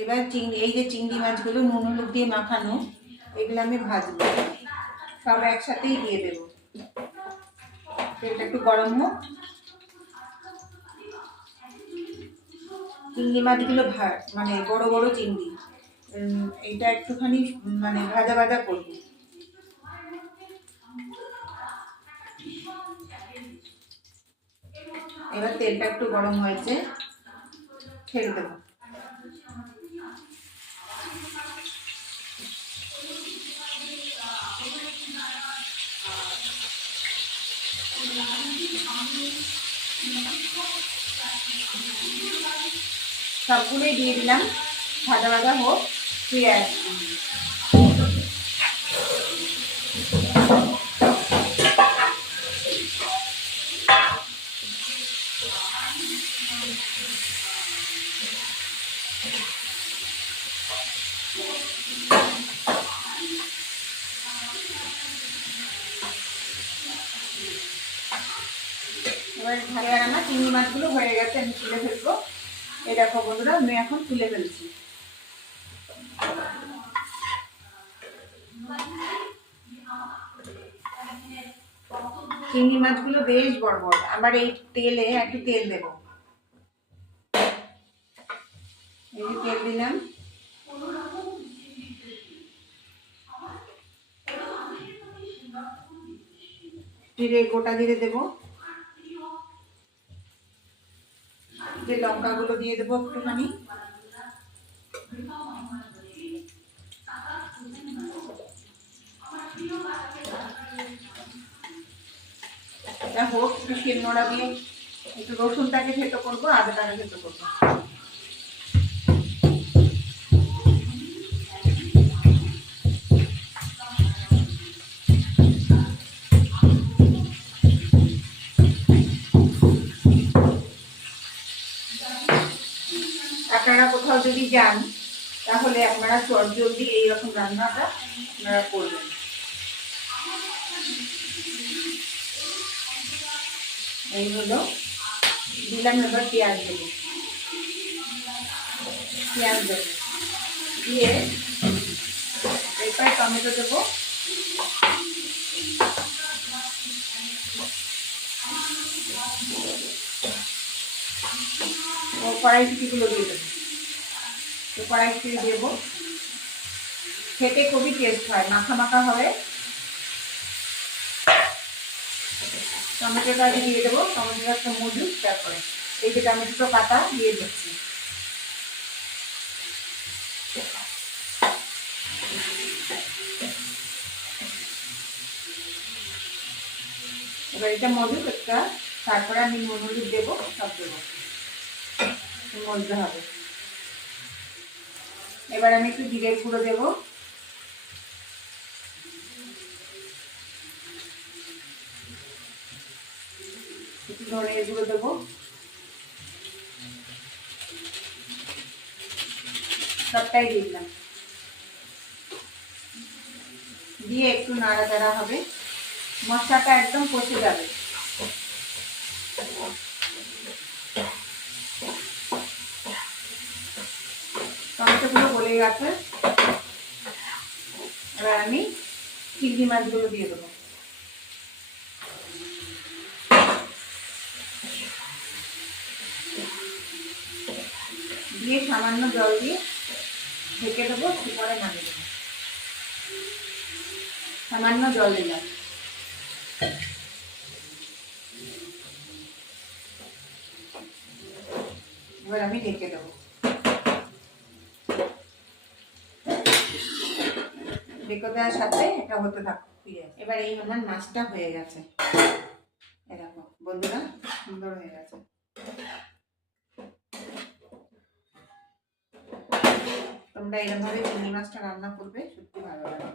এবার এই যে চিংড়ি মাছগুলো নুন হলুদ দিয়ে মাখানো, এগুলো আমি ভাজবো, সব একসাথেই দিয়ে দেবো। তেলটা একটু গরম হোক। চিংড়ি মাছগুলো মানে বড় বড় চিংড়ি, এইটা একটুখানি মানে ভাজা ভাজা করবো। এবার তেলটা একটু গরম হয়েছে, ছেড়ে দেবো। সবগুলোই দিয়ে দিলাম, ভাজা ভাজা হোক, ফিরে আসছি। এবার ঢালে আর আমার চিংড়ি মাছগুলো হয়ে গেছে, আমি তুলে ফেলবো। এই দেখো বন্ধুরা, আমি এখন তুলে ফেলছি। চিংড়ি মাছগুলো বেশ বড় বড়। আবার এই তেলে একটু তেল দেবো, এই যে তেল দিলাম। জিরে, গোটা জিরে দেবো, যে লঙ্কাগুলো দিয়ে দেবো একটুখানি। এটা হোক, একটু শিলনোড়া দিয়ে একটু রসুনটাকে থেতো করবো, আদাটাকে থেতো করবো। আপনারা কোথাও যদি যান তাহলে আপনারা চটজলদি এইরকম রান্নাটা আপনারা করবেন। এই হলো, দিলাম। এবার পেঁয়াজ দেবো, পেঁয়াজ দেবো, দিয়ে এরপর টমেটো দেবো, ও কড়াইশুঁটিগুলো দিয়ে দেবো। তো কড়াইশুঁটি দেবো, খেতে খুবই টেস্ট হয়, মাখা মাখা হবে। টমেটোটা দিয়ে দেবো, টমেটোটা একটা মজুদ। তারপরে এই যে টমেটোটা কাটা দিয়ে দিচ্ছি। এবার এটা মজুদ একটা, তারপরে আমি নুন হলুদ দেবো, সব দেবো, মজতে হবে। এবার আমি একটু জিরের গুঁড়ো দেবো, একটু ধনের গুঁড়ো দেবো, সবটাই দিয়ে দিলাম। দিয়ে একটু নাড়াচাড়া হবে, মশলাটা একদম কষে যাবে। টমেটোগুলো গলে গেছে, এবার আমি চিংড়ি মাছগুলো দিয়ে দেবো। দিয়ে সামান্য জল দিয়ে ঢেকে দেবো, পরে নামিয়ে দেবো। সামান্য জল দিলাম। এবার আমি ঢেকে দেবো, ঢেকে দেওয়ার সাথে এটা হতে থাকো। এবার এই আমার মাছটা হয়ে গেছে, এরকম বন্ধুরা সুন্দর হয়ে গেছে। তোমরা এরকমভাবে চিংড়ি মাছটা রান্না করবে, সত্যি ভালো লাগে।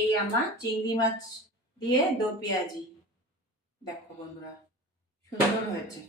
এই আমার চিংড়ি মাছ দিয়ে দো পেঁয়াজি, দেখো বন্ধুরা সুন্দর হয়েছে।